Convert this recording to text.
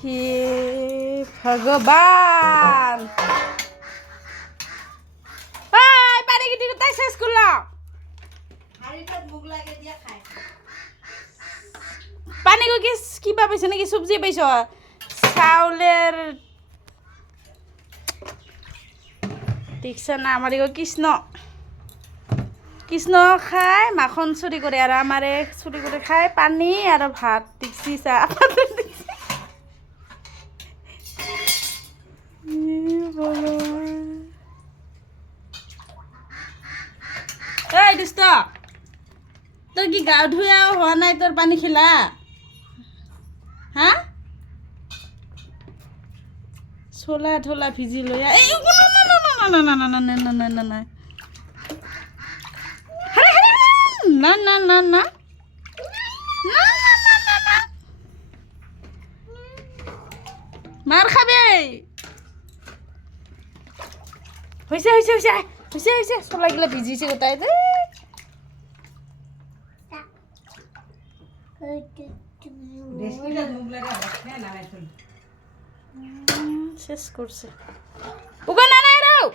হে ভগবান পানি কি তাই শেষ করলাম পানি কি কিবা পাইছ নাকি চব্জি পাইছ চাউলের দেখছে না আমার কৃষ্ণ কৃষ্ণ খায় মাখন চুরি করে আর আমারে চুরি করে খায় পানি আর ভাত দেখছি চা এই দুষ্ট তোর কি গা ধুয়া হওয়া নাই তোর পানি খেলা হ্যাঁ ছোলা ঠোলা ভিজি লইয়া এই না না না না মার খাবে হয়েছে হয়েছে হয়েছে হয়েছে হয়েছে ছোলা গিলা ভিজিছে কোথায় শেষ করছে ওগো না না রাও